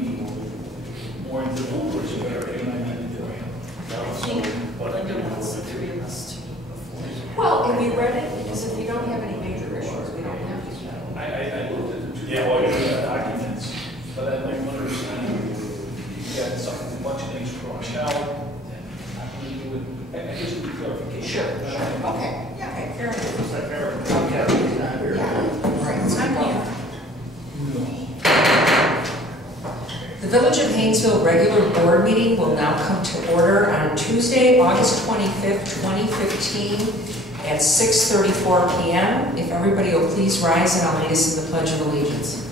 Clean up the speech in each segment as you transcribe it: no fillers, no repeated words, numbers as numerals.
be more into the words of everything I need to do. I think Linda wants the three of us to meet before. Well, have you read it? Because if you don't have any major issues, we don't have to. I looked at the two documents, but I'd like to understand, you got something, a bunch of things crossed out, and I'm going to do it, I just need clarification. Sure. Okay. Yeah, okay, fair enough. Is that fair? Okay. Yeah, right. So I'm here. The Village of Hainesville regular board meeting will now come to order on Tuesday, August 25th, 2015 at 6:34 p.m. If everybody will please rise and I'll lead us in the Pledge of Allegiance.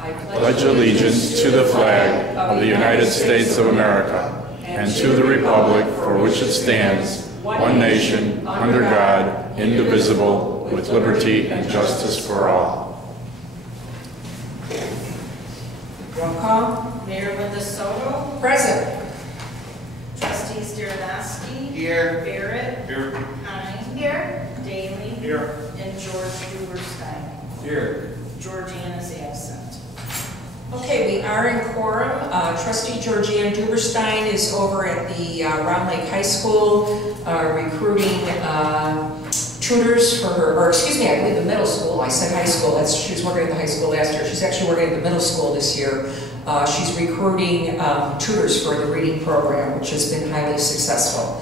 I pledge allegiance to the flag of the United States of America and to the republic for which it stands, one nation, under God, indivisible, with liberty and justice for all. Roll call. Mayor Linda Soto. Present. Trustees Darnowski. Here. Barrett. Here. Hine. Here. Daly. Here. And George Duberstein. Here. Georgianne is absent. Okay, we are in quorum. Trustee Georgianne Duberstein is over at the Round Lake High School recruiting tutors for her, or excuse me, I believe the middle school. I said high school. She was working at the high school last year. She's actually working at the middle school this year. She's recruiting tutors for the reading program, which has been highly successful.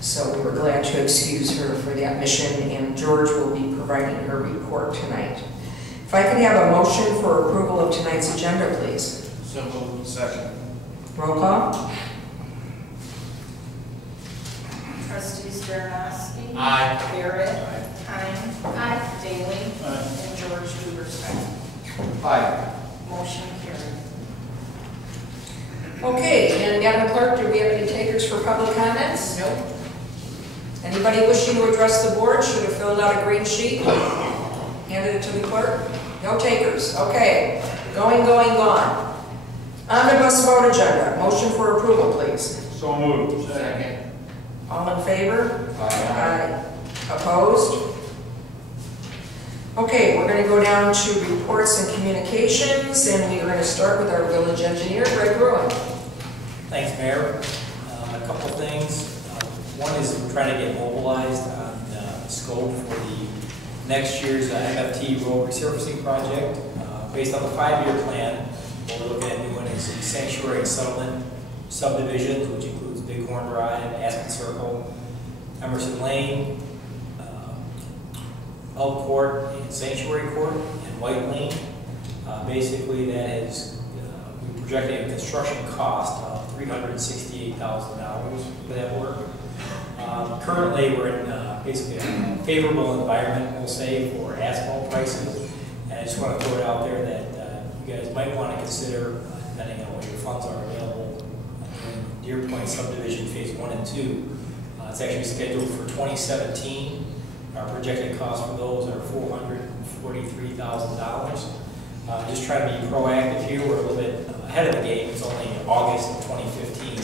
So we were glad to excuse her for that mission, and George will be providing her report tonight. If I could have a motion for approval of tonight's agenda, please. So moved. Second. Roll call. Trustees Darnowski. Aye. Barrett. Aye. Hine. Aye. Daly. Aye. And George Duberstein. Aye. Motion carried. Okay, and Madam Clerk, do we have any takers for public comments? Nope. Anybody wishing to address the board should have filled out a green sheet. Handed it to the clerk. No takers. Okay. Going, gone. Omnibus vote agenda. Motion for approval, please. So moved. Second. All in favor? Aye. Opposed? Okay, we're going to go down to reports and communications, and we're going to start with our village engineer, Greg Ruin. Thanks, Mayor. A couple of things. One is we're trying to get mobilized on the scope for the next year's MFT road resurfacing project. Based on the 5-year plan, what we're looking at doing is the sanctuary and settlement subdivisions, which includes Bighorn Drive, Aspen Circle, Emerson Lane, Elk Court, and Sanctuary Court, and White Lane. Basically, that is we're projecting a construction cost of $368,000 for that work. Currently, we're in basically a favorable environment, we'll say, for asphalt prices. And I just want to throw it out there that you guys might want to consider, depending on what your funds are available, Deer Point subdivision phase 1 and 2. It's actually scheduled for 2017. Our projected costs for those are $443,000. Just trying to be proactive here. We're a little bit ahead of the game. It's only August of 2015.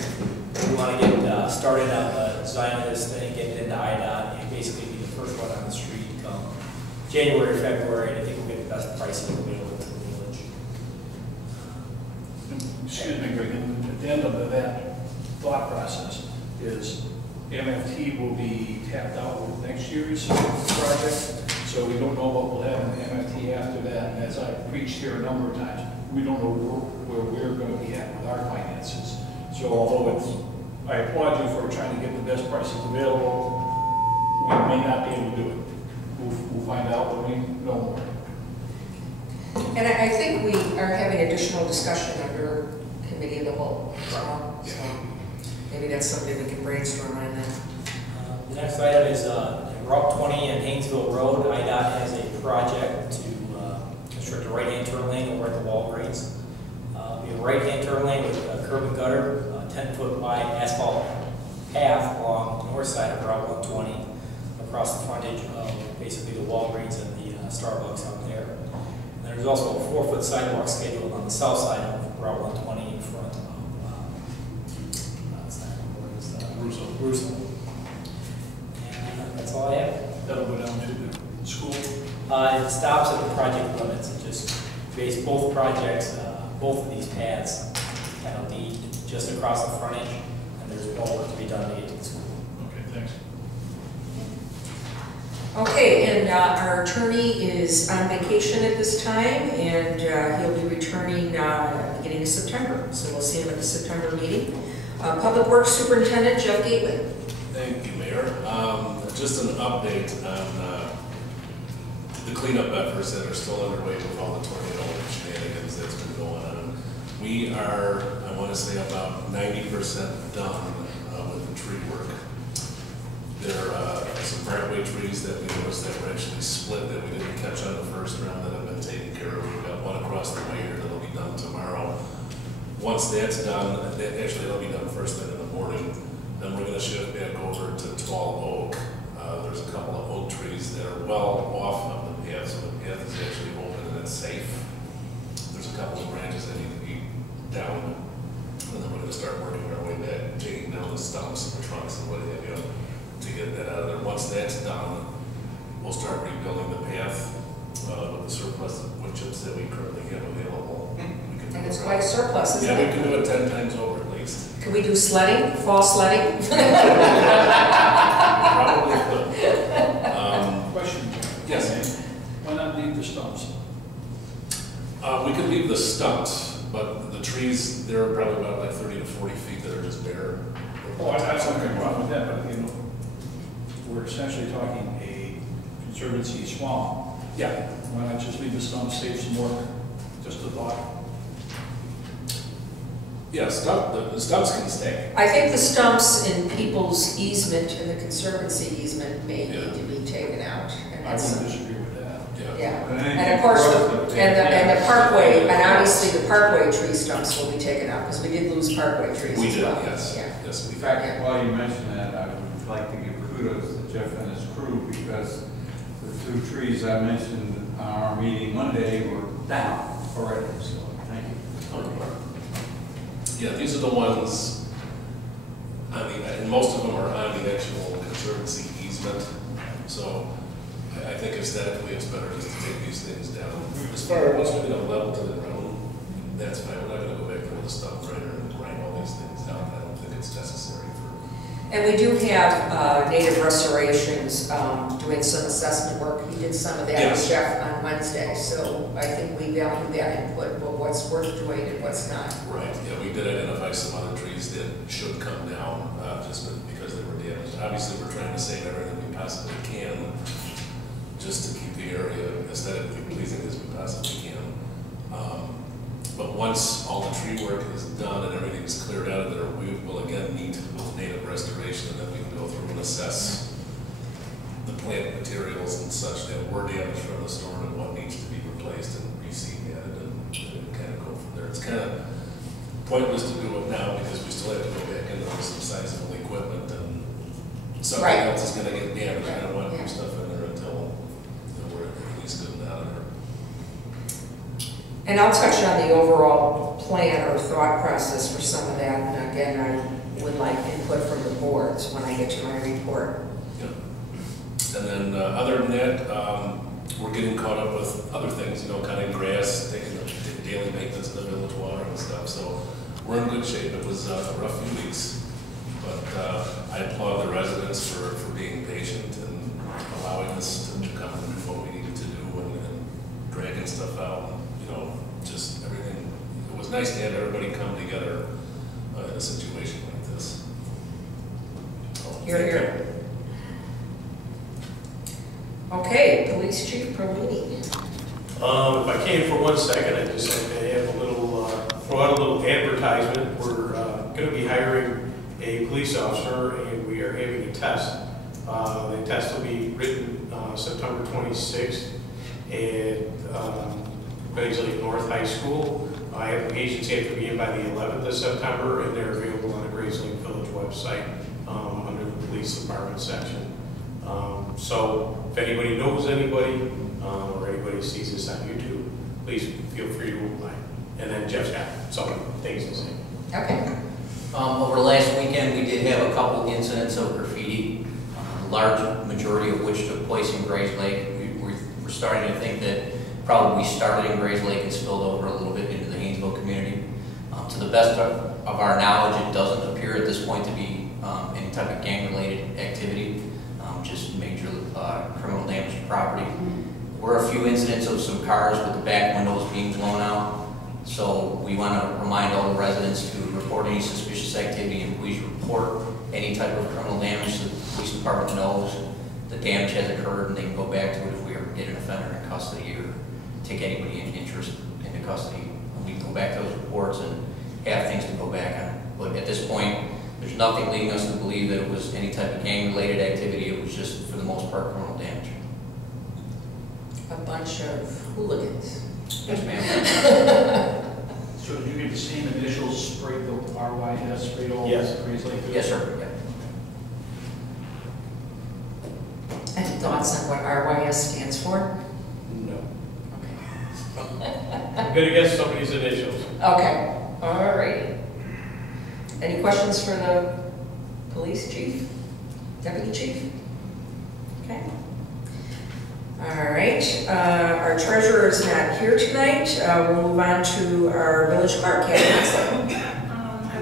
We want to get started on the design of this thing, get it into IDOT, and basically be the first one on the street come January, February, and I think we'll get the best pricing available to the village. Excuse me, Greg, at the end of that thought process is MFT will be tapped out with next year's project, so we don't know what we'll have in MFT after that. And as I preached here a number of times, we don't know where we're going to be at with our finances. So although I applaud you for trying to get the best prices available, we may not be able to do it. We'll find out when we know more. And I think we are having additional discussion under committee of the whole. So maybe that's something we can brainstorm on then. The next item is Route 20 and Hainesville Road. IDOT has a project to construct a right-hand turn lane over at the Walgreens. It'll be a right-hand turn lane with a curb and gutter, 10-foot wide asphalt path along the north side of Route 120 across the frontage of basically the Walgreens and the Starbucks out there. And there's also a 4-foot sidewalk scheduled on the south side of Route 120 in front of Russo. And that's all I have. That'll go down to the school. It stops at the project limits. It just basically both projects, both of these paths kind of lead just across the frontage, and there's more work to be done to get to the school. Okay, thanks. Okay, and our attorney is on vacation at this time, and he'll be returning beginning of September, so we'll see him at the September meeting. Public Works Superintendent Jeff Gately. Thank you, Mayor. Just an update on the cleanup efforts that are still underway with all the tornado shenanigans that's been going on. We are, I want to say, about 90% done with the tree work. There are some partway trees that we noticed that were actually split that we didn't catch on the first round that have been taken care of. We've got one across the way here that'll be done tomorrow. Once that's done, actually it'll be done first thing in the morning, then we're going to shift back over to tall oak. There's a couple of oak trees that are well off of the path, so the path is actually open and it's safe. There's a couple of branches that need to be down, and then we're going to start working our way back, taking down the stumps and the trunks and what have you to get that out of there. Once that's done, we'll start rebuilding the path with the surplus of wood chips that we currently have available. We can And do it's it quite a surplus, isn't Yeah, we it? can do it 10 times over at least. Can we do sledding, fall sledding? Probably could. Question, Jim. Yes. Why not leave the stumps? We could leave the stumps, but the trees, they're probably about like 30 to 40 feet that are just bare. Oh, I have something wrong with that, but you know, we're essentially talking a conservancy swamp. Yeah. Why not just leave the stumps, save some work? Just a thought. Yeah, the stumps can stay. I think the stumps in people's easement and the conservancy easement may need to be taken out. And I that's, wouldn't disagree with that. yeah. And And of course, and the parkway, and obviously the parkway tree stumps will be taken out, because we did lose parkway trees We as did, well. yes. Yeah. Yes, we In did. fact, while you mention that, I would like to give kudos to Jeff and his crew, because the two trees I mentioned on our meeting Monday were down already, so thank you. Yeah, these are the ones, and most of them are on the actual conservancy easement. So I think aesthetically it's better just to take these things down. As far as once we get a level to the ground, that's fine. We're not going to go back there with a stump grinder and grind all these things out. I don't think it's necessary for. And we do have Native Restorations doing some assessment work. He did some of that with Yes. Jeff on Wednesday, so I think we value that input, but what's worth doing and what's not. Right, yeah, we did identify some other trees that should come down, just because they were damaged. Obviously, we're trying to save everything we possibly can, just to keep the area aesthetically pleasing as we possibly can. But once all the tree work is done and everything's cleared out of there, we will again meet with Native Restoration, and then we can go through and assess the plant materials and such that were damaged from the storm and what needs to be replaced and reseed added, and kind of go from there. It's kind of pointless to do it now because we still have to go back into some sizable equipment, and something Right. else is going to get damaged. I don't want to Yeah. do stuff in there until we're at least good and out of there. And I'll touch on the overall plan or thought process for some of that, and again, I would like input from the boards when I get to my report. Yep. And then other than that, we're getting caught up with other things, cutting grass, taking the daily maintenance of the village water and stuff. So we're in good shape. It was a rough few weeks, but I applaud the residents for being patient and allowing us to come and do what we needed to do and dragging stuff out. Just everything. It was nice to have everybody come together in a situation like this. Here, here. Okay, Police Chief Perlini. If I can for 1 second, I just like to have a little, throw out a little advertisement. We're going to be hiring a police officer, and we are having a test. The test will be written September 26th at Hainesville North High School. Applications have to be in by the 11th of September, and they're available on the Grayslake Village website under the police department section. So if anybody knows anybody, or anybody sees this on YouTube, please feel free to apply. And then Jeff's got some things to say. Okay. Over last weekend, we did have a couple incidents of graffiti, a large majority of which took place in Grayslake. We're starting to think that probably started in Grays Lake and spilled over a little bit into the Hainesville community. To the best of our knowledge, it doesn't appear at this point to be any type of gang-related activity, just major criminal damage to property. There were a few incidents of some cars with the back windows being blown out, so we want to remind all the residents to report any suspicious activity and please report any type of criminal damage so the police department knows the damage has occurred and they can go back to it if we ever get an offender in custody or take anybody in interest into custody. We can go back to those reports and have things to go back on. But at this point, there's nothing leading us to believe that it was any type of gang-related activity. It was just, for the most part, criminal damage. A bunch of hooligans. Yes, ma'am. So did you get the same initials sprayed, the RYS sprayed all? Yes. Grays Lake? Yes, sir. Yeah. Any thoughts on what RYS stands for? No. I'm gonna guess somebody's initials. Okay, all right. Any questions for the police chief, deputy chief? Okay. All right, our treasurer is not here tonight. We'll move on to our village clerk. I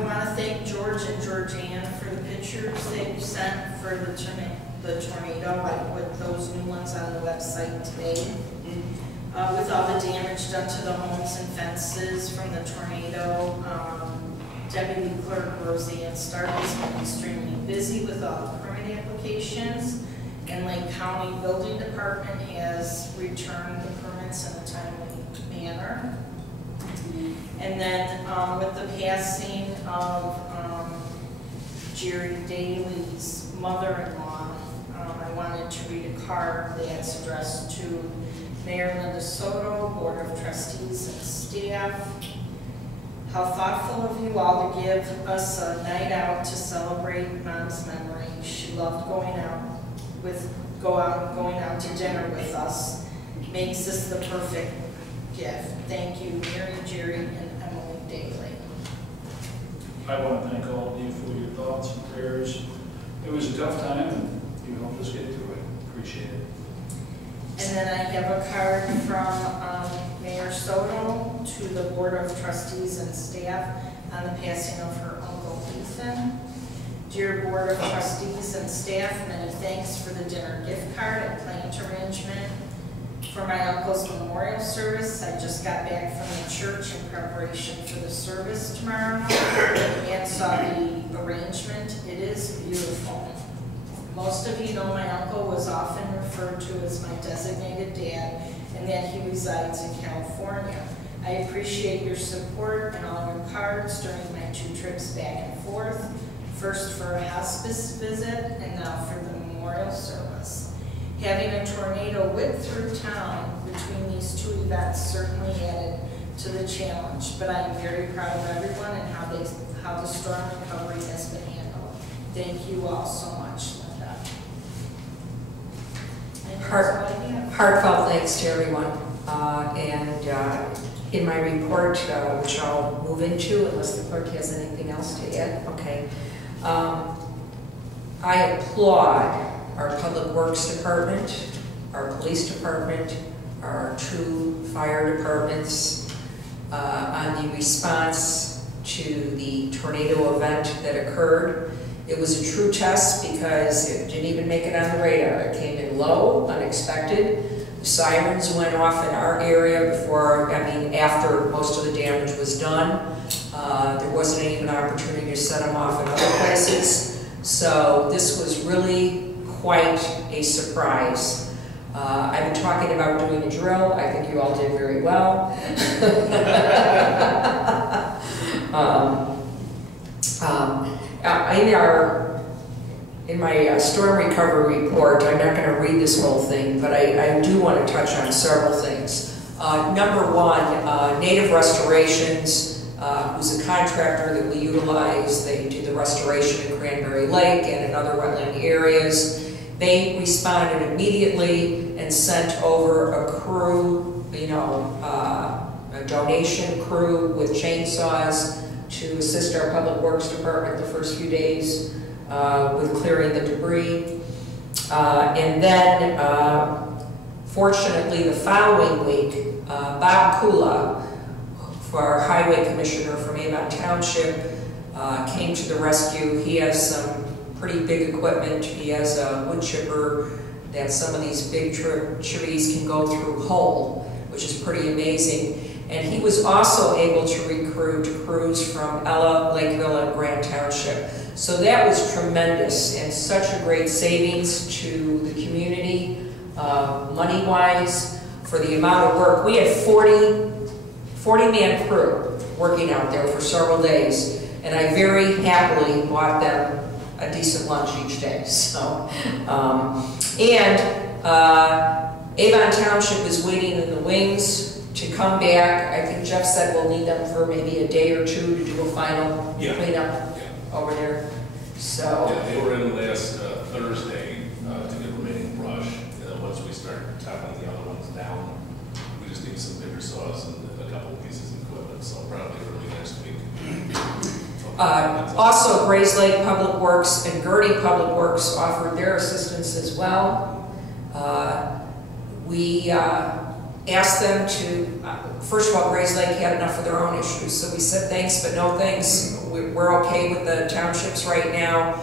want to thank George and Georgianne for the pictures that you sent for the tornado. I put those new ones on the website today. With all the damage done to the homes and fences from the tornado, Deputy Clerk Roseanne Stark has been extremely busy with all the permit applications, and Lake County Building Department has returned the permits in a timely manner. And then with the passing of Jerry Daly's mother-in-law, I wanted to read a card that's addressed to Mayor Linda Soto, Board of Trustees and staff. How thoughtful of you all to give us a night out to celebrate Mom's memory. She loved going out to dinner with us. Makes this the perfect gift. Thank you, Mary, Jerry, and Emily Daly. I want to thank all of you for your thoughts and prayers. It was a tough time, and you helped us get through it. Appreciate it. And then I have a card from Mayor Soto to the Board of Trustees and staff on the passing of her uncle Ethan. Dear Board of Trustees and staff, many thanks for the dinner gift card and plant arrangement for my uncle's memorial service. I just got back from the church in preparation for the service tomorrow night and saw the arrangement. It is beautiful. Most of you know my uncle was often referred to as my designated dad and that he resides in California. I appreciate your support and all your cards during my 2 trips back and forth, first for a hospice visit and now for the memorial service. Having a tornado whip through town between these 2 events certainly added to the challenge, but I am very proud of everyone and how the storm recovery has been handled. Thank you all so much. Heartfelt thanks to everyone. In my report, which I'll move into unless the clerk has anything else to add, okay. I applaud our Public Works Department, our Police Department, our 2 fire departments on the response to the tornado event that occurred. It was a true test because it didn't even make it on the radar. It came in low, unexpected. The sirens went off in our area after most of the damage was done. There wasn't even an opportunity to set them off in other places. So this was really quite a surprise. I've been talking about doing a drill. I think you all did very well. In my storm recovery report, I'm not going to read this whole thing, but I do want to touch on several things. Number 1, Native Restorations, who's a contractor that we utilize. They do the restoration in Cranberry Lake and in other wetland areas. They responded immediately and sent over a crew, a donation crew with chainsaws to assist our Public Works Department the first few days with clearing the debris. And then, fortunately, the following week, Bob Kula, for our highway commissioner from Avon Township, came to the rescue. He has some pretty big equipment. He has a wood chipper that some of these big trees can go through whole, which is pretty amazing. And he was also able to recruit crews from Ella, Lakeville, and Grant Township. So that was tremendous and such a great savings to the community, money-wise, for the amount of work. We had 40-man crew working out there for several days, and I very happily bought them a decent lunch each day. So, Avon Township is waiting in the wings to come back. I think Jeff said we'll need them for maybe a day or two to do a final cleanup over there. So yeah, they were in last Thursday to get remaining brush. Once we start chopping the other ones down, we just need some bigger saws and a couple of pieces of equipment. So probably early next week. Also, Grays Lake Public Works and Gurney Public Works offered their assistance as well. We asked them to, first of all, Grays Lake had enough of their own issues, so we said thanks, but no thanks. We're okay with the townships right now.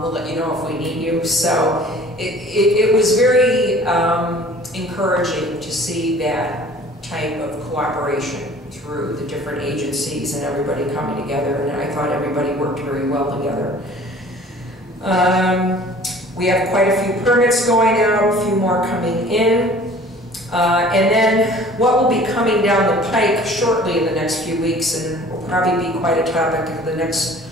We'll let you know if we need you. So it was very encouraging to see that type of cooperation through the different agencies and everybody coming together, and I thought everybody worked very well together. We have quite a few permits going out, a few more coming in. And then what will be coming down the pike shortly in the next few weeks, and will probably be quite a topic of the next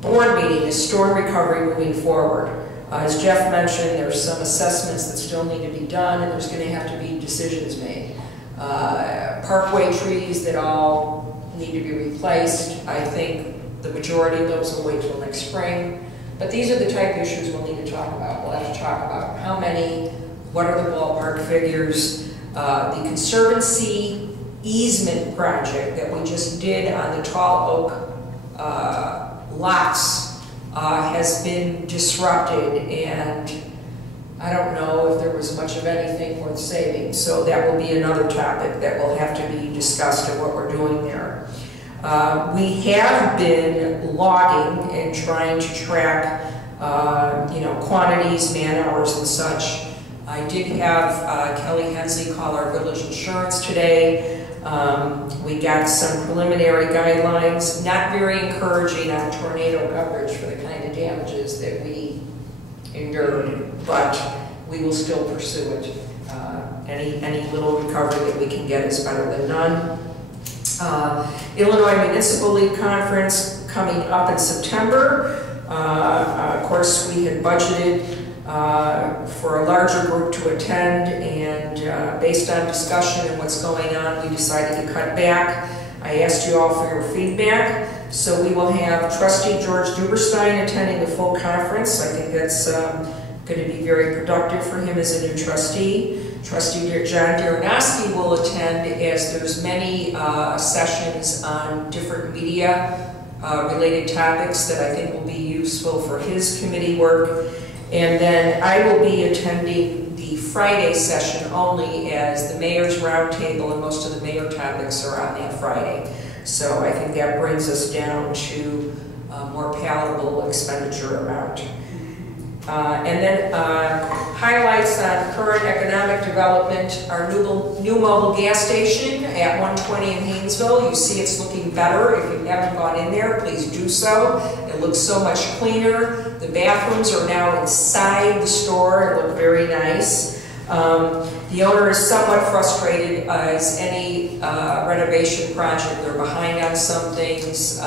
board meeting, is storm recovery moving forward. As Jeff mentioned, there's some assessments that still need to be done, and there's going to have to be decisions made. Parkway trees that all need to be replaced. I think the majority of those will wait till next spring. But these are the type of issues we'll need to talk about. We'll have to talk about how many, what are the ballpark figures. The Conservancy easement project that we just did on the Tall Oak lots has been disrupted, and I don't know if there was much of anything worth saving. So that will be another topic that will have to be discussed of what we're doing there. We have been logging and trying to track, quantities, man hours, and such. I did have Kelly Hensley call our village insurance today. We got some preliminary guidelines, not very encouraging on tornado coverage for the kind of damages that we endured, but we will still pursue it. Any little recovery that we can get is better than none. Illinois Municipal League Conference coming up in September. Of course, we had budgeted for a larger group to attend, and based on discussion and what's going on, we decided to cut back. I asked you all for your feedback, so we will have Trustee George Duberstein attending the full conference. I think that's going to be very productive for him as a new trustee. Trustee John Daranoski will attend, as there's many sessions on different media related topics that I think will be useful for his committee work. And then I will be attending the Friday session only, as the mayor's roundtable and most of the mayor topics are on that Friday. So I think that brings us down to a more palatable expenditure amount. And then highlights on current economic development. Our new mobile gas station at 120 in Hainesville. You see it's looking better. If you haven't gone in there, please do so. It looks so much cleaner. The bathrooms are now inside the store and look very nice. The owner is somewhat frustrated, as any renovation project, they're behind on some things,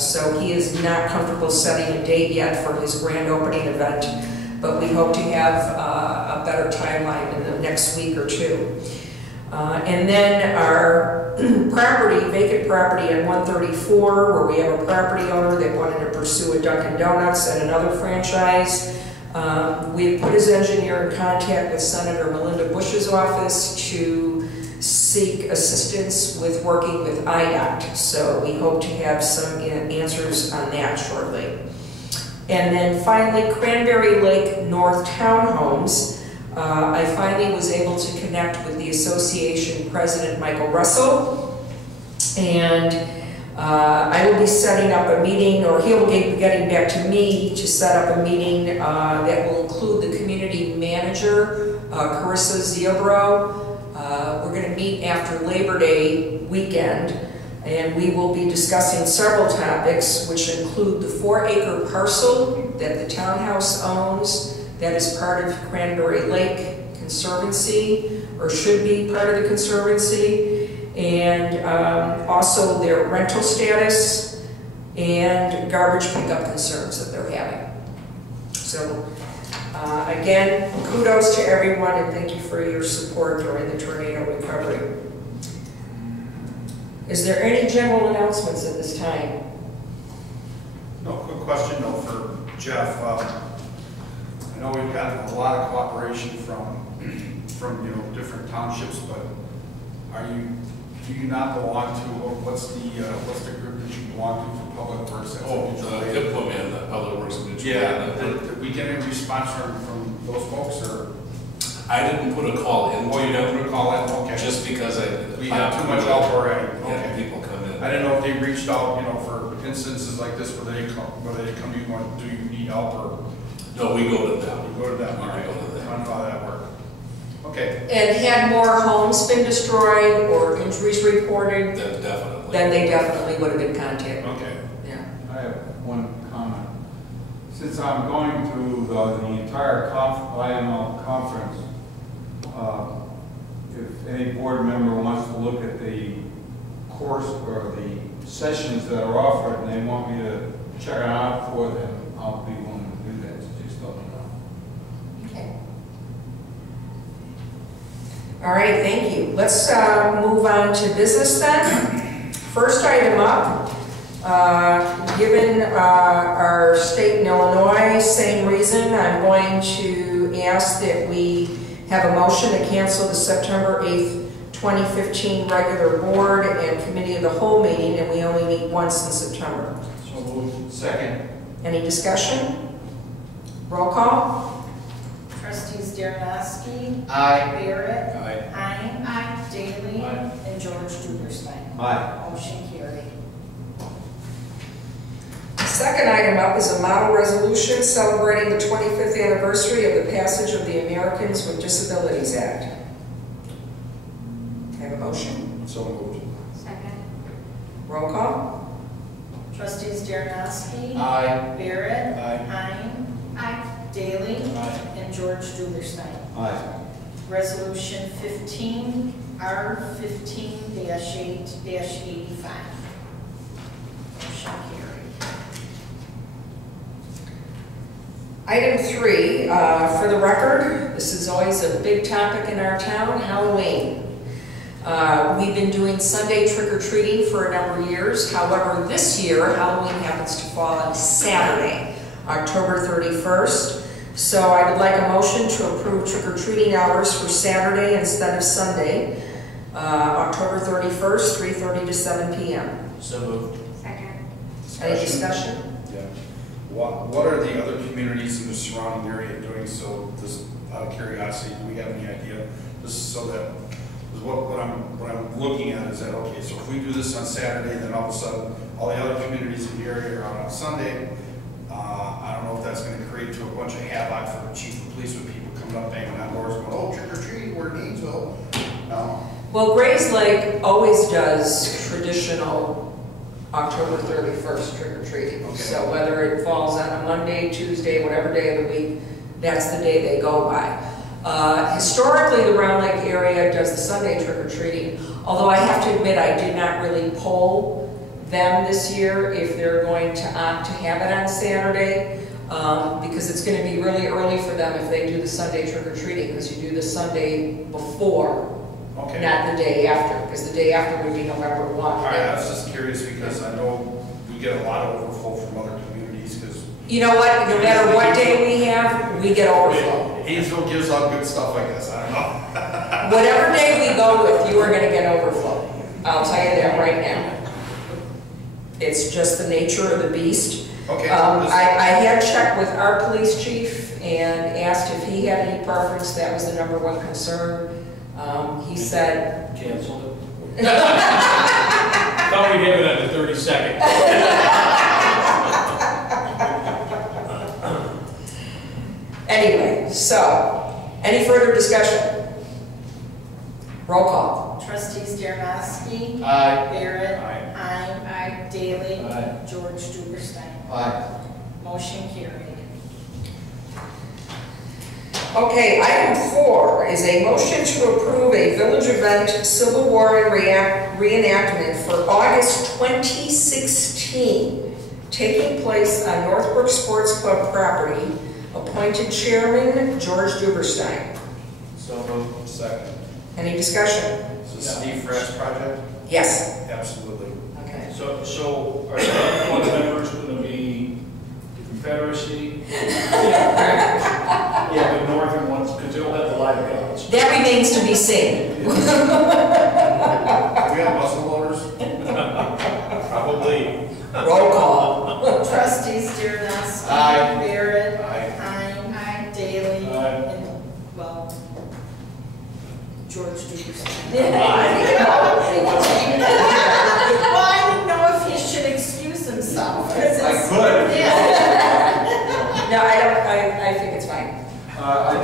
so he is not comfortable setting a date yet for his grand opening event, but we hope to have a better timeline in the next week or two. And then our vacant property on 134, where we have a property owner that wanted to pursue a Dunkin' Donuts and another franchise. We put his engineer in contact with Senator Melinda Bush's office to seek assistance with working with IDOT. So we hope to have some answers on that shortly. And then finally, Cranberry Lake North Townhomes. I finally was able to connect with the association president, Michael Russell. And I will be setting up a meeting, or he'll be getting back to me to set up a meeting that will include the community manager, Carissa Ziobro. We're going to meet after Labor Day weekend, and we will be discussing several topics, which include the 4-acre parcel that the townhouse owns that is part of Cranberry Lake Conservancy, or should be part of the Conservancy, and also their rental status and garbage pickup concerns that they're having. So again, kudos to everyone, and thank you for your support during the tornado recovery. Is there any general announcements at this time? No, quick question though for Jeff. I know we've gotten a lot of cooperation from different townships, but do you not belong to, or what's the group that you belong to for Public Works? The HIPAA man, the Public Works Mutual. Yeah, did we get any response from those folks, or? I didn't put a call in. Oh, you didn't put a call in? Okay. Just because we have too much help already. Okay. People come in. I didn't know if they reached out, for instances like this where they come to you going, do you need help, or? No, we go to them. You go to them. All right. We go to them. I don't know how that works. Okay. And had more homes been destroyed or injuries reported, Then definitely. then they definitely would have been contacted. Okay. Yeah. I have one comment. Since I'm going through the entire IML conference, if any board member wants to look at the course or the sessions that are offered and they want me to check it out for them, I'll be willing to do that. So just let me know. Okay. All right, thank you. Let's move on to business then. First item up, given our state in Illinois, same reason, I'm going to ask that we have a motion to cancel the September 8th, 2015 regular board and committee of the whole meeting, and we only meet once in September. So moved. Second. Any discussion? Roll call. Trustees Darrenowski. Aye. Barrett. Aye. Hein. Aye. Daly. Aye. And George Duberstein. Aye. Motion carried. Second item up is a model resolution celebrating the 25th anniversary of the passage of the Americans with Disabilities Act. Have a motion? So moved. Second. Roll call. Trustees Darrenowski. Aye. Barrett. Aye. Hein. Aye. Daly. Aye. And George Duberstein. Aye. Resolution 15, R15-8-85. Motion carried. Item 3, for the record, this is always a big topic in our town, Halloween. We've been doing Sunday trick-or-treating for a number of years. However, this year, Halloween happens to fall on Saturday, October 31st. So I would like a motion to approve trick-or-treating hours for Saturday instead of Sunday, October 31st, 3:30 to 7 p.m. So moved. Second. Any discussion? Yeah. What are the other communities in the surrounding area doing? So, just out of curiosity, do we have any idea? Just so that, what I'm looking at is that, okay, so if we do this on Saturday, then all of a sudden, all the other communities in the area are out on Sunday. I don't know if that's going to create a bunch of havoc for the chief of police with people coming up banging on doors going, oh, trick or treat, we're in Hainesville. No. Well, Grays Lake always does traditional October 31st trick-or-treating. Okay. So whether it falls on a Monday, Tuesday, whatever day of the week, that's the day they go by. Historically, the Round Lake area does the Sunday trick-or-treating, although I have to admit I did not really poll them this year if they're going to opt to have it on Saturday, because it's going to be really early for them if they do the Sunday trick-or-treating, because you do the Sunday before. Okay. Not the day after, because the day after would be November 1. All right, I was just curious because I know we get a lot of overflow from other communities because You know what, no matter what day we have, we get overflow. Hainesville gives out good stuff, I guess. I don't know. Whatever day we go with, you are going to get overflow. I'll tell you that right now. It's just the nature of the beast. Okay. I had checked with our police chief and asked if he had any preference. That was the #1 concern. He said, Canceled it. Thought we'd have it on the 32nd. anyway, so, any further discussion? Roll call. Trustees Dernoski. Aye. Barrett. Aye. Heim. Daly. Aye. George Duberstein. Aye. Motion carried. Okay, item 4 is a motion to approve a village event Civil War and reenactment for August 2016, taking place on Northbrook Sports Club property. Appointed chairman, George Duberstein. So moved. Second. Any discussion? Is this Steve Fresh project? Yes. Absolutely. Okay. So are the other board members going to be the Confederacy? Yeah, the northern ones, because they'll have the live guns. That remains to be seen. Do we have muscle loaders? Probably. Roll call. Trustees Dernoski. Aye. Barrett. Aye. Heim. Daly. Aye. And, well, George Duberstein. Well, I didn't know if he should excuse himself. 'Cause it's- I could. Yeah. No, I think it's fine. I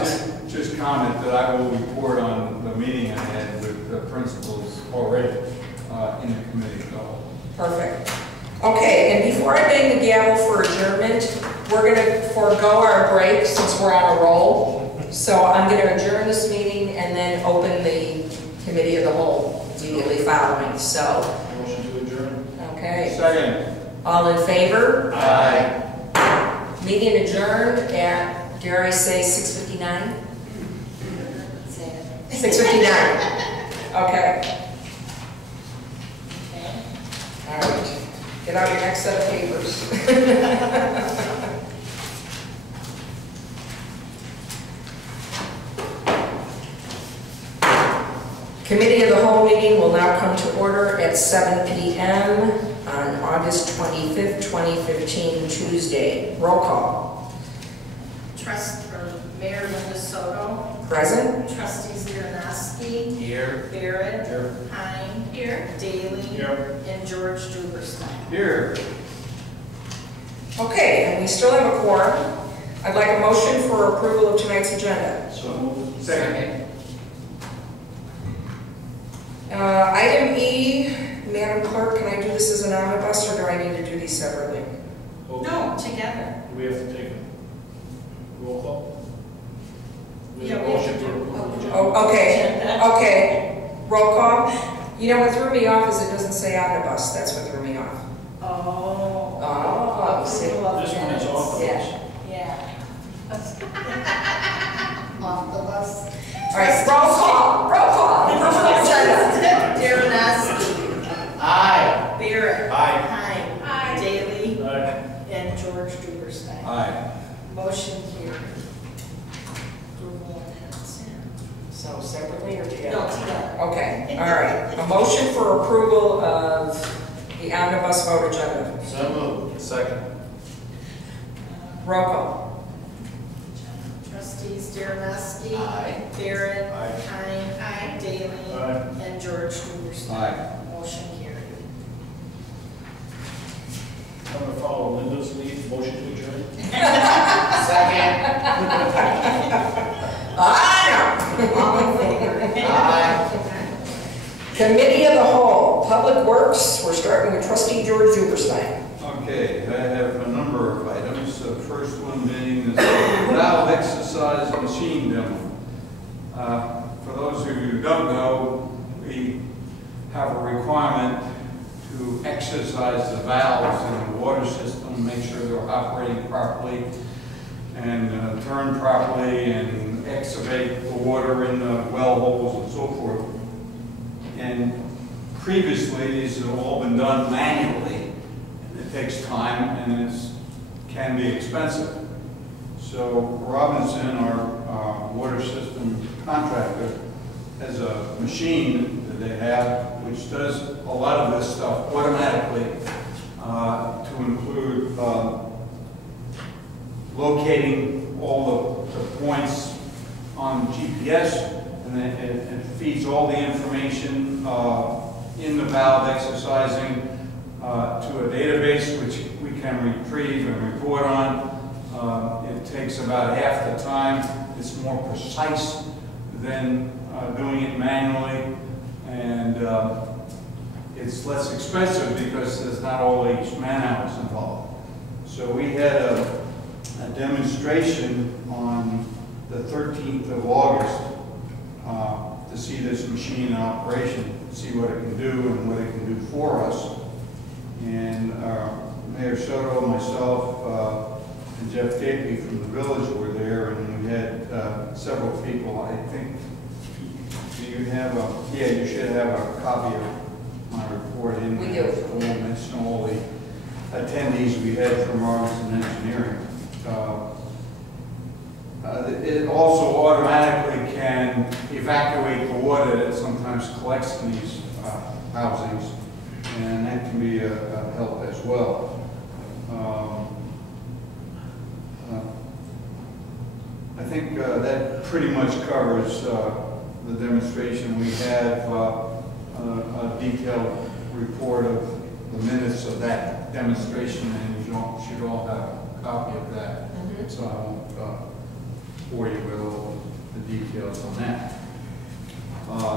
just comment that I will report on the meeting I had with the principals already in the committee. So Perfect. Okay, and before I bang the gavel for adjournment, we're going to forego our break since we're on a roll. So I'm going to adjourn this meeting and then open the committee of the whole immediately following. So, Motion to adjourn. okay. second. All in favor? Aye. Meeting adjourned at, dare I say, 6:59? 6:59. Okay. All right. Get out your next set of papers. Committee of the whole meeting will now come to order at 7 p.m. on August 25th, 2015, Tuesday. Roll call. Mayor Linda Soto. Present? Trustees Dernoski. Here. Barrett. Here. Heim. Here. Daly. Here. And George Duberstein. Here. Okay, and we still have a quorum. I'd like a motion for approval of tonight's agenda. So moved. Second. Item E, Madam Clerk, can I do this as an omnibus or do I need to do these separately? No, together. Do we have to take a roll call? We have a Yeah, we have motion to to do- approve. Oh, okay, okay. Roll call. You know what threw me off is it doesn't say omnibus. That's what threw me off. Oh. Oh, see. Approval of This one is minutes. off the Yeah. list. Yeah. Off the bus. All right, roll call, roll call. Dernoski. Aye. Barrett. Aye. Heim. Daly. Aye. And George Duberstein. Aye. Motion carried. Approval of minutes. So separately or together? No, together. Okay, all right. A motion for approval of the omnibus vote agenda. So moved. Second. Roll call. Trustees Dernoski. Aye. Barrett. Aye. Heim. Daly. Aye. And George Duberstein. Aye. Motion carried. I'm going to follow Linda's lead. Motion to adjourn. Second. All in favor? Aye. Committee of the Whole, Public Works, we're starting with Trustee George Duberstein. Okay, I have a number of items. The first one being the valve exercise machine demo. For those of you who don't know, we have a requirement to exercise the valves in the water system, make sure they're operating properly and turn properly and excavate the water in the well holes and so forth. And previously, these have all been done manually. It takes time and it can be expensive. So Robinson, our water system contractor, has a machine that they have which does a lot of this stuff automatically, to include locating all the points on GPS, and then it feeds all the information in the valve exercising to a database which we can retrieve and report on. It takes about half the time. It's more precise than doing it manually, and it's less expensive because there's not all these man-hours involved. So we had a demonstration on the 13th of August to see this machine in operation, see what it can do and what it can do for us. And Mayor Soto, myself, and Jeff Capey from the village were there, and we had several people. I think, do you have a, yeah, you should have a copy of my report in We there. do. We'll mention all the attendees we had from Arlington Engineering. It also automatically can evacuate the water that sometimes collects in these housings, and that can be a help as well. I think that pretty much covers the demonstration. We have a detailed report of the minutes of that demonstration, and you should all have a copy of that. So I won't bore you with all the details on that.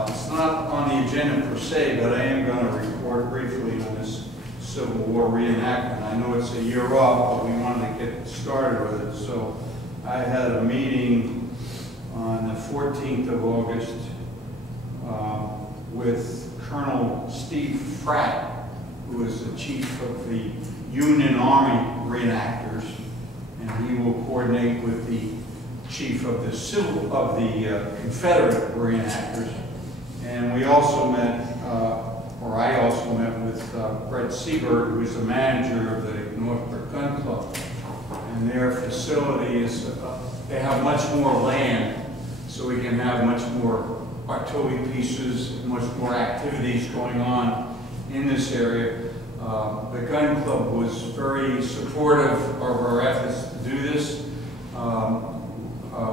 It's not on the agenda per se, but I am going to report briefly on this Civil War reenactment. I know it's a year off, but we wanted to get started with it. So I had a meeting on the 14th of August with Colonel Steve Fratt, who is the chief of the Union Army reenactors, and he will coordinate with the chief of the Confederate reenactors. And we also met, or I also met with Brett Seberg, who is the manager of the Northbrook Gun Club. And their facility is, they have much more land, so we can have much more artillery pieces, much more activities going on in this area. The gun club was very supportive of our efforts to do this.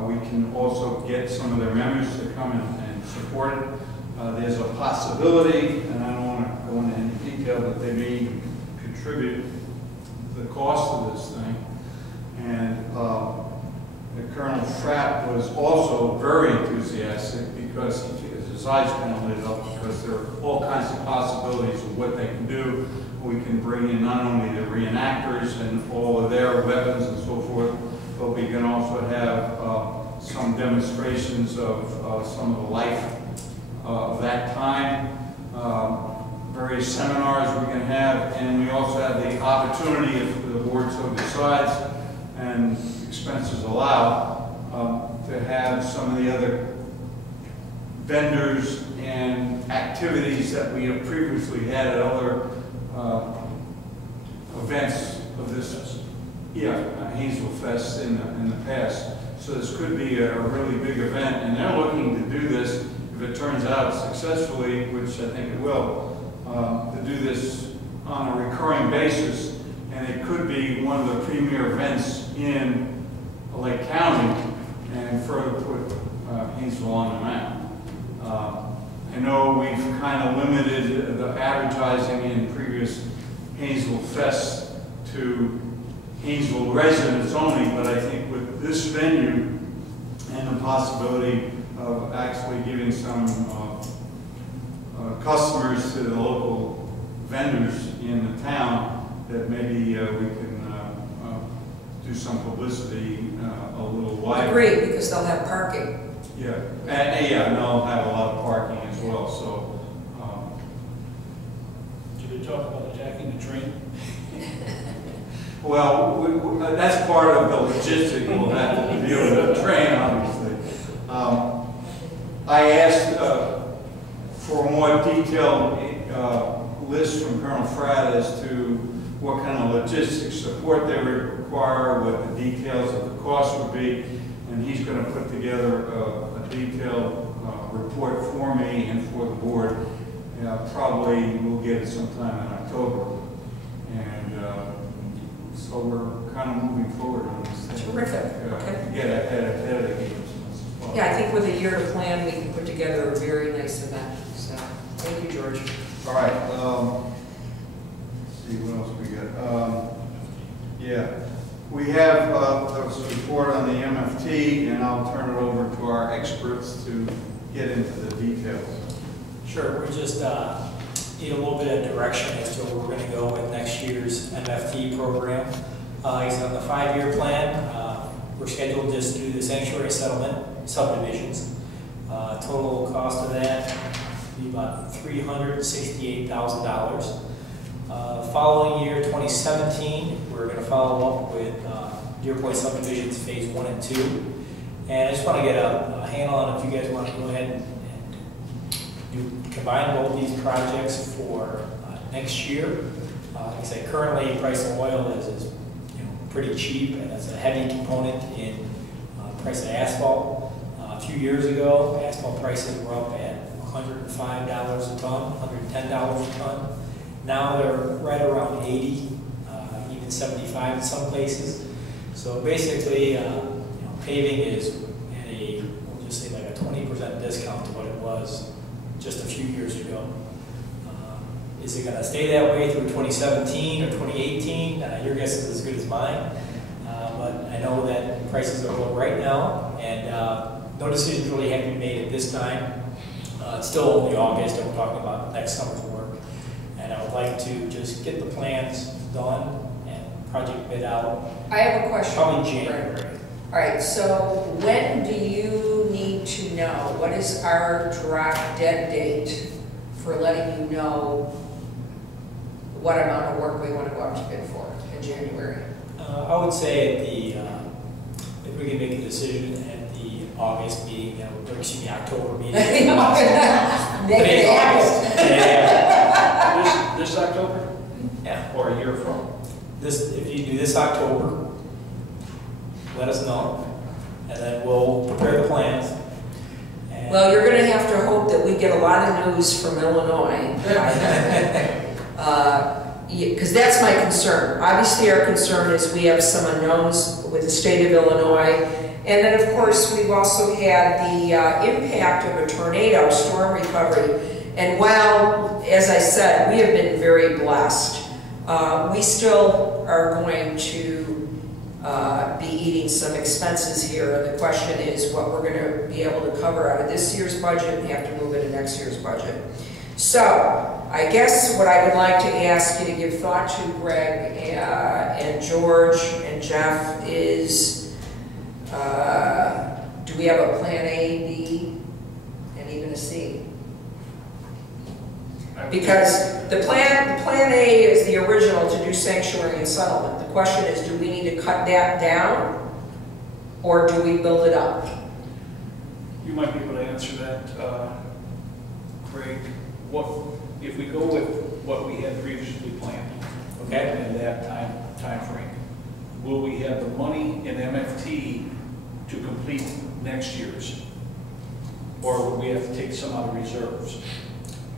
We can also get some of their members to come and support it. There's a possibility, and I don't want to go into any detail, but they may contribute the cost of this thing. And Colonel Fratt was also very enthusiastic because his eyes kind of lit up, because there are all kinds of possibilities of what they can do. We can bring in not only the reenactors and all of their weapons and so forth, but we can also have some demonstrations of some of the life of that time, various seminars we can have, and we also have the opportunity, if the board so decides and expenses allow, to have some of the other vendors and activities that we have previously had at other events of this, Hainesville Fest in the past. So this could be a really big event, and they're looking to do this, if it turns out successfully, which I think it will, to do this on a recurring basis, and it could be one of the premier events in Lake County, and further put Hainesville on the map. I know we've kind of limited the advertising in previous Hainesville Fest to Hainesville residents only, but I think with this venue and the possibility of actually giving some customers to the local vendors in the town, that maybe we can do some publicity a little wider. Agreed, because they'll have parking. Yeah, and they'll have a lot of parking as well, so. Did they talk about attacking the train? Well, that's part of the logistic we'll have to deal with the train, obviously. I asked for a more detailed list from Colonel Fratt as to what kind of logistic support they would require, what the details of the cost would be, and he's going to put together a detailed report for me and for the board. Probably we'll get it sometime in October. And so we're kind of moving forward on this thing. Terrific. Okay. Get ahead of the game. Yeah, I think with a year to plan, we can put together together a very nice event. So, thank you, George. All right, let's see what else we got. Yeah, we have a report on the MFT, and I'll turn it over to our experts to get into the details. Sure, we just need a little bit of direction as to where we're going to go with next year's MFT program. He's on the 5-year plan. We're scheduled just to do the sanctuary settlement subdivisions. Total cost of that will be about $368,000. Following year, 2017, we're going to follow up with Deer Point subdivisions phase 1 and 2. And I just want to get a handle on if you guys want to go ahead and combine both these projects for next year. Like I said, currently price of oil is pretty cheap, and that's a heavy component in price of asphalt. A few years ago, asphalt prices were up at $105 a ton, $110 a ton. Now they're right around 80, even 75 in some places. So basically, paving is at a, we'll just say like a 20% discount to what it was just a few years ago. Is it going to stay that way through 2017 or 2018? Your guess is as good as mine. But I know that prices are low right now, and no decisions really have to be made at this time. It's still only August, and we're talking about next summer's work. And I would like to just get the plans done and project bid out. I have a question. Probably January. All right, so when do you need to know? What is our drop dead date for letting you know what amount of work we want to go out to bid for in January? I would say at the, if we can make a decision at the August meeting, or excuse me, October meeting. Today's August. Yeah. This October? Yeah. Or a year from? This, if you do this October, let us know, and then we'll prepare the plans. And Well, you're going to have to hope that we get a lot of news from Illinois. Because that's my concern. Obviously, our concern is we have some unknowns with the state of Illinois. And then, of course, we've also had the impact of a tornado, storm recovery. And while, as I said, we have been very blessed, we still are going to be eating some expenses here. And the question is what we're going to be able to cover out of this year's budget and have to move into next year's budget. So, I guess what I would like to ask you to give thought to, Greg, and George, and Jeff, is do we have a plan A, B, and even a C? Because the plan A is the original to do sanctuary and settlement. The question is, do we need to cut that down, or do we build it up? You might be able to answer that, Craig. What, if we go with what we had previously planned, okay, in that time frame, will we have the money in MFT to complete next year's? Or will we have to take some out of reserves?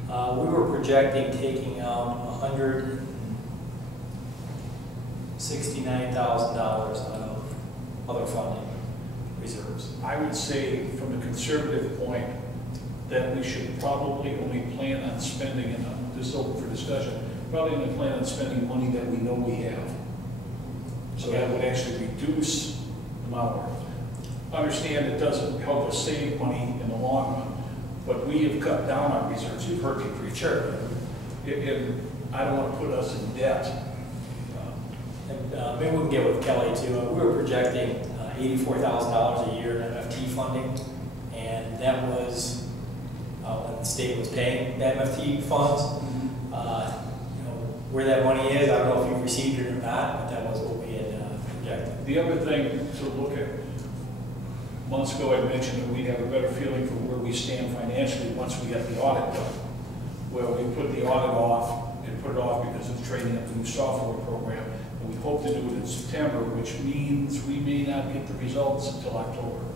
We were projecting taking out $169,000 out of other funding reserves. I would say, from a conservative point, that we should probably only plan on spending, and this is open for discussion, probably only plan on spending money that we know we have. So that would actually reduce the amount of work. Understand it doesn't help us save money in the long run, but we have cut down our reserves. You've heard me preach. Sure. And I don't want to put us in debt. And maybe we can get with Kelly too. We were projecting $84,000 a year in MFT funding, and that was when the state was paying the MFT funds. Where that money is, I don't know if you've received it or not, but that was what we had projected. The other thing to look at, months ago I mentioned that we'd have a better feeling for where we stand financially once we get the audit done. Well, we put the audit off and put it off because of training up the new software program. And we hope to do it in September, which means we may not get the results until October.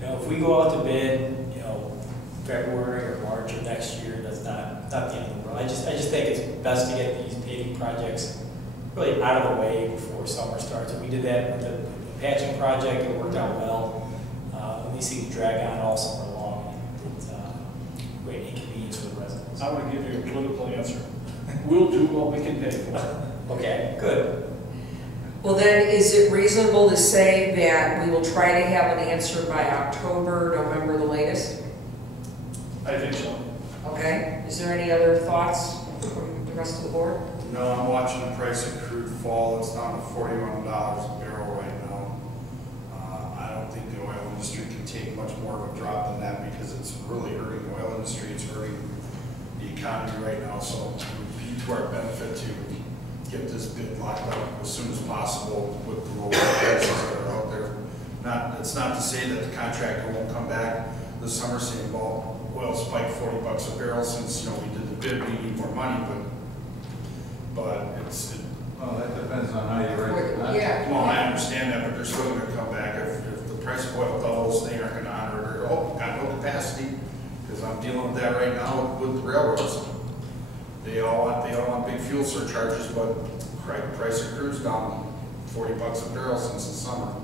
If we go out to bid, February or March of next year, that's not the end of the world. I just think it's best to get these paving projects really out of the way before summer starts. And we did that with the patching project. It worked out well. these things drag on all summer long, and it's great inconvenience for the residents. I want to give you a political answer. We'll do what we can pay for. Okay, good. Well, then, is it reasonable to say that we will try to have an answer by October, November, the latest? I think so. Okay, is there any other thoughts from the rest of the board? No, I'm watching the price of crude fall. It's down to $41 a barrel right now. I don't think the oil industry can take much more of a drop than that because it's really hurting the oil industry. It's hurting the economy right now. So it would be to our benefit to get this bid locked up as soon as possible with the low prices that are out there. It's not to say that the contractor won't come back this summer saying, well, oil spiked $40 a barrel since, we did the bid, we need more money, but it's. Well, that depends on how you rate it. Yeah. Well, I understand that, but they're still gonna come back if the price of oil doubles, they aren't gonna honor it, or, got no capacity, because I'm dealing with that right now with the railroads. They all want big fuel surcharges, but price of crude's down $40 a barrel since the summer.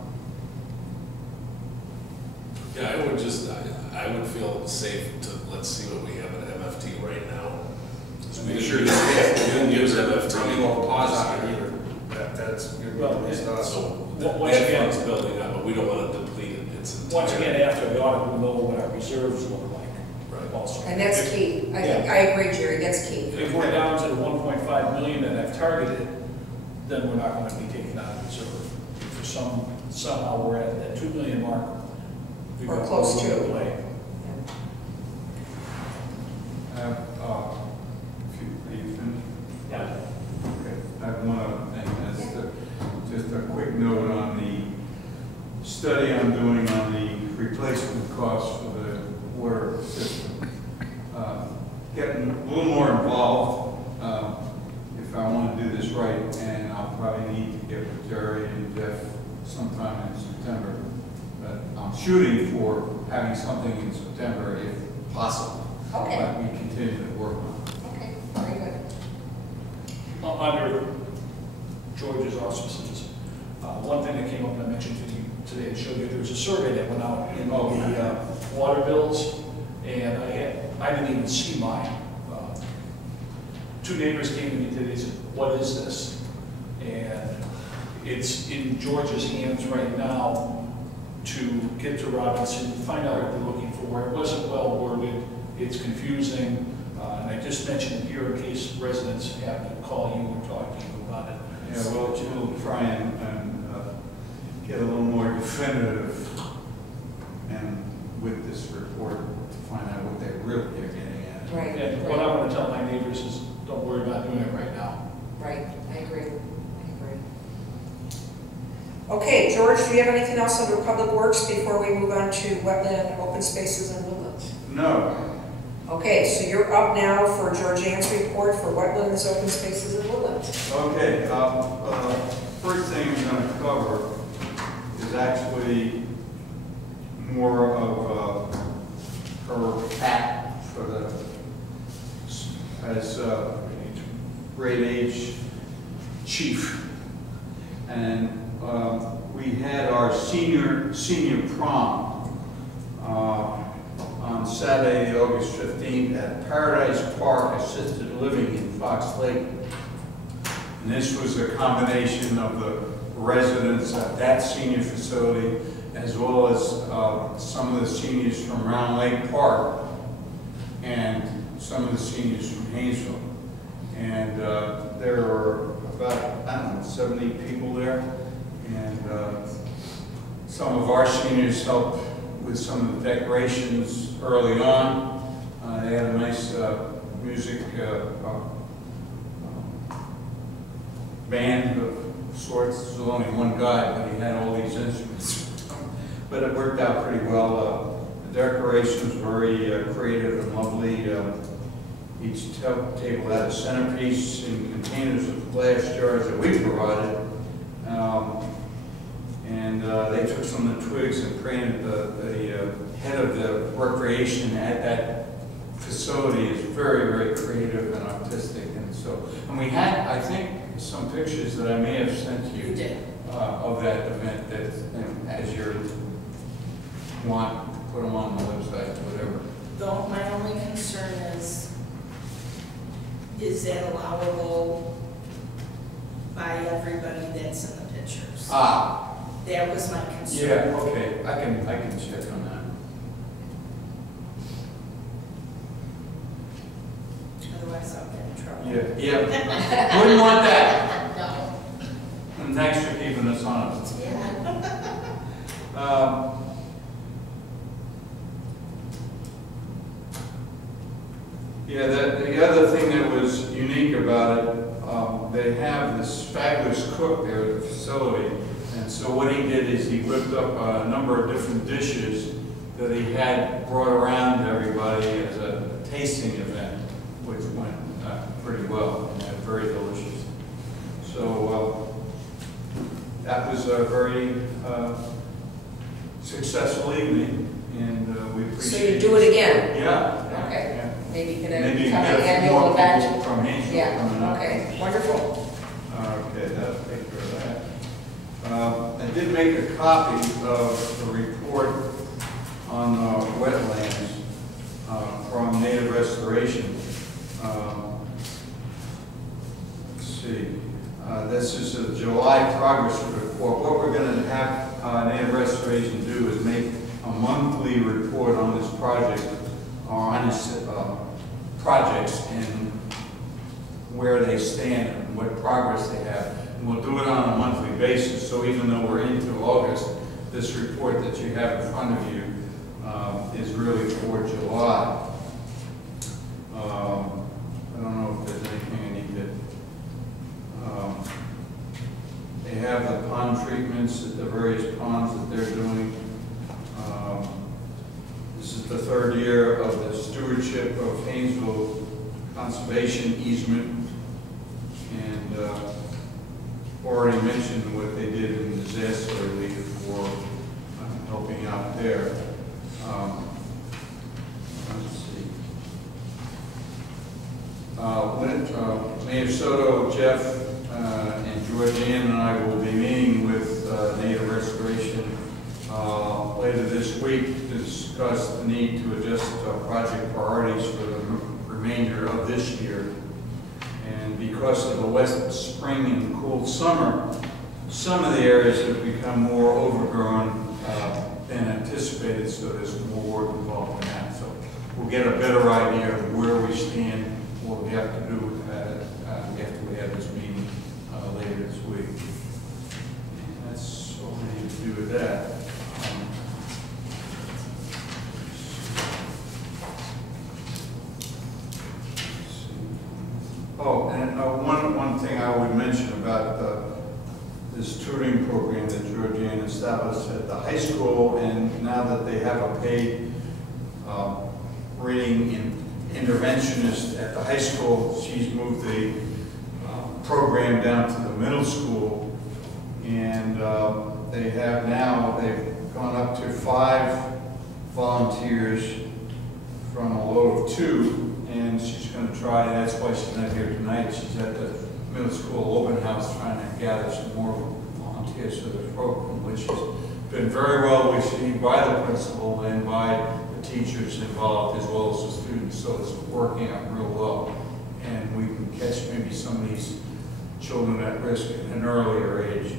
Yeah, I would feel safe to, let's see what we have at MFT right now. Make sure you didn't use MFT. Tell me what pause on it either. That's good. Well, So once that again- fund's building up, but we don't want to deplete it. Once again, after the audit, we'll know what our reserves look like. Right. Also. And that's If- key. I think, Yeah. I agree, Jerry, that's key. If we're down to the 1.5 million that I've targeted, then we're not going to be taking out of reserve. If somehow we're at that 2 million mark. we've Or got close a little to. play. If you finish? Yeah. Okay. I have one other thing, that's just a quick note on the study I'm doing on the replacement costs for the water system. Getting a little more involved if I want to do this right, and I'll probably need to get with Jerry and Jeff sometime in September. But I'm shooting for having something in September if possible. Okay. But we continue to work on it. Okay, very good. Under George's auspices, one thing that came up and I mentioned to you today, to show you, there was a survey that went out in the water bills, and I didn't even see mine. Two neighbors came to me today and said, what is this? And it's in George's hands right now to get to Robinson, find out what they're looking for. It wasn't well worded, it's confusing, and I just mentioned it here in case residents have to call you or talk to you about it. Yeah, well, we'll try and get a little more definitive and with this report to find out what they really are getting at. Right. And what I want to tell my neighbors is, don't worry about doing it right now. Right, I agree. Okay, George, do you have anything else under Public Works before we move on to wetland, open spaces, and woodlands? No. Okay, so you're up now for Georgianne's report for wetlands, open spaces, and woodlands. Okay, first thing I'm going to cover is actually more of her hat for the, as grade H chief. And we had our senior prom on Saturday, August 15th at Paradise Park Assisted Living in Fox Lake. And this was a combination of the residents at that senior facility as well as some of the seniors from Round Lake Park and some of the seniors from Hainesville. And there were about, I don't know, 70 people there. And some of our seniors helped with some of the decorations early on. They had a nice music band of sorts. There was only one guy, but he had all these instruments. But it worked out pretty well. The decorations were very creative and lovely. Each table had a centerpiece in containers of glass jars that we provided. And they took some of the twigs and painted the head of the recreation at that facility is very, very creative and artistic. And we had, I think, some pictures that I may have sent you You did. of that event that, as you're want to put them on the website, whatever. Though my only concern is that allowable by everybody that's in the pictures? Ah, That was my concern. yeah, okay, I can check on that. Otherwise I'll get in trouble. Yeah. Wouldn't want that. No. And thanks for keeping us honest. Yeah. Yeah, the other thing that was unique about it, they have this fabulous cook there at the facility. And so what he did is he whipped up a number of different dishes that he had brought around to everybody as a tasting event, which went pretty well and very delicious. So that was a very successful evening, and we appreciate So you do it again? Yeah. Okay. Yeah. Maybe you can Maybe become get an a few annual more event? people from Hainesville coming Yeah, up. okay, wonderful. Okay, that'll take care of that. I did make a copy of the report on wetlands from Native Restoration. Let's see, this is a July progress report. What we're going to have Native Restoration do is make a monthly report on this project, or on its projects and where they stand and what progress they have. And we'll do it on a monthly basis, so even though we're into August, this report that you have in front of you is really for July. I don't know if there's anything I need to... they have the pond treatments at the various ponds that they're doing. This is the third year of the stewardship of Hainesville Conservation Easement, and already mentioned what they did in disaster relief for helping out there. Let's see. Mayor Soto, Jeff, and Georgianne and I will be meeting with Native Restoration later this week to discuss the need to adjust project priorities for the remainder of this year. And because of the wet spring and cool summer, some of the areas have become more overgrown than anticipated, so there's more work involved in that. So we'll get a better idea of where we stand, what we have to do with that after we have this meeting later this week. And that's all we need to do with that. Oh, and one thing I would mention about this tutoring program that Georgianne established at the high school, and now that they have a paid reading interventionist at the high school, she's moved the program down to the middle school, and they've gone up to 5 volunteers from a low of 2. And she's going to try, that's why she's not here tonight, she's at the middle school open house trying to gather some more volunteers for the program, which has been very well received by the principal and by the teachers involved as well as the students, so it's working out real well. And we can catch maybe some of these children at risk at an earlier age.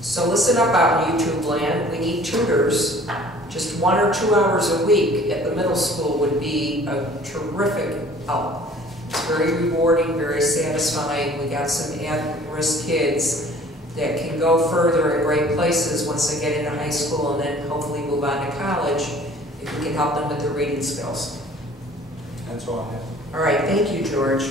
So listen up out in YouTube land, we need tutors. Just 1 or 2 hours a week at the middle school would be a terrific help. It's very rewarding, very satisfying. We got some at-risk kids that can go further in great places once they get into high school and then hopefully move on to college if we can help them with their reading skills. That's all I have. All right, thank you, George.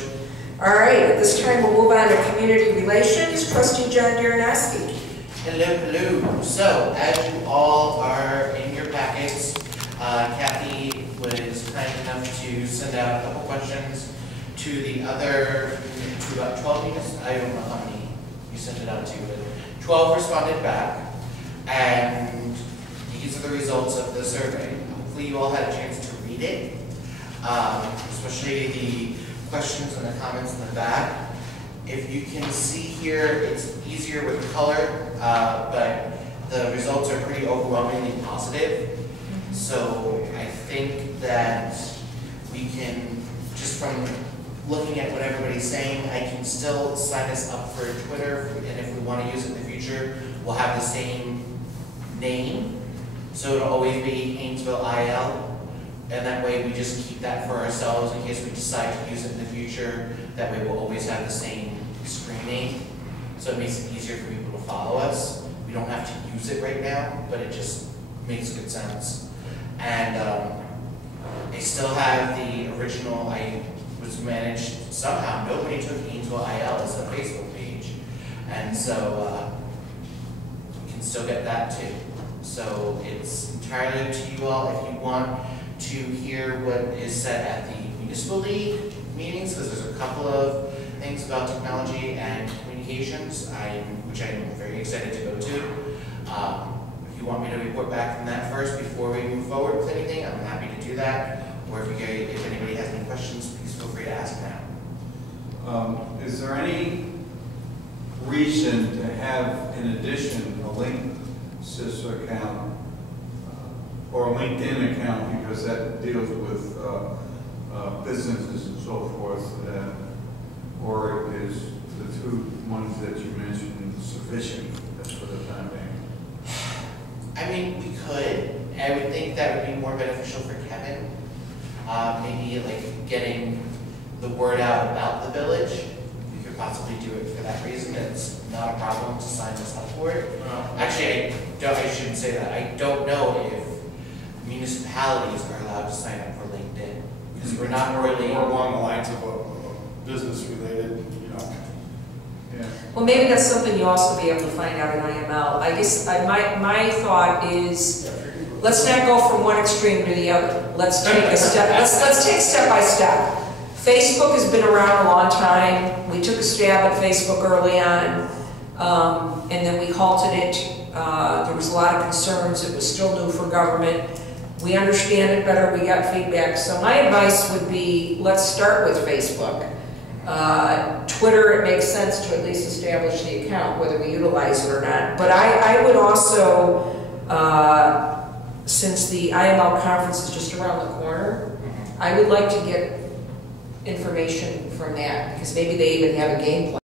All right, at this time we'll move on to community relations. Trustee John Darnowski. Hello, hello. So, as you all are in your packets, Kathy was kind enough to send out a couple questions to the other, to about 12 units. I don't know how many you sent it out to, but 12 responded back. And these are the results of the survey. Hopefully you all had a chance to read it, especially the questions and the comments in the back. If you can see here, it's easier with color, but the results are pretty overwhelmingly positive. So I think that we can, just from looking at what everybody's saying, I can still sign us up for Twitter, and if we want to use it in the future, we'll have the same name. So it'll always be Hainesville IL, and that way we just keep that for ourselves in case we decide to use it in the future. That way we'll always have the same screen name, so it makes it easier for people to follow us. We don't have to use it right now, but it just makes good sense. And I still have the original, I was managed, somehow nobody took Hainesville IL as a Facebook page. And so you can still get that too. So it's entirely up to you all if you want to hear what is said at the municipal league meetings, because there's a couple of things about technology and communications, which I'm very excited to go to. If you want me to report back from that first before we move forward with anything, I'm happy to do that. Or if anybody has any questions, please feel free to ask now. Is there any reason to have, in addition, a LinkedIn account or a LinkedIn account, because that deals with businesses and so forth, or is the two ones that you mentioned sufficient for the time being? I mean, we could. I would think that would be more beneficial for Kevin. Maybe like getting the word out about the village. You could possibly do it for that reason. It's not a problem to sign us up for it. Actually, I shouldn't say that. I don't know if municipalities are allowed to sign up for LinkedIn, because we're not really more along the lines of a business related, you know. Yeah. Well, maybe that's something you also be able to find out in IML. I guess my thought is, let's not go from one extreme to the other. Let's take a step. Let's take step by step. Facebook has been around a long time. We took a stab at Facebook early on, and then we halted it. There was a lot of concerns. It was still new for government. We understand it better. We got feedback. So my advice would be, let's start with Facebook. Twitter, it makes sense to at least establish the account, whether we utilize it or not. But I would also, since the IML conference is just around the corner, I would like to get information from that, because maybe they even have a game plan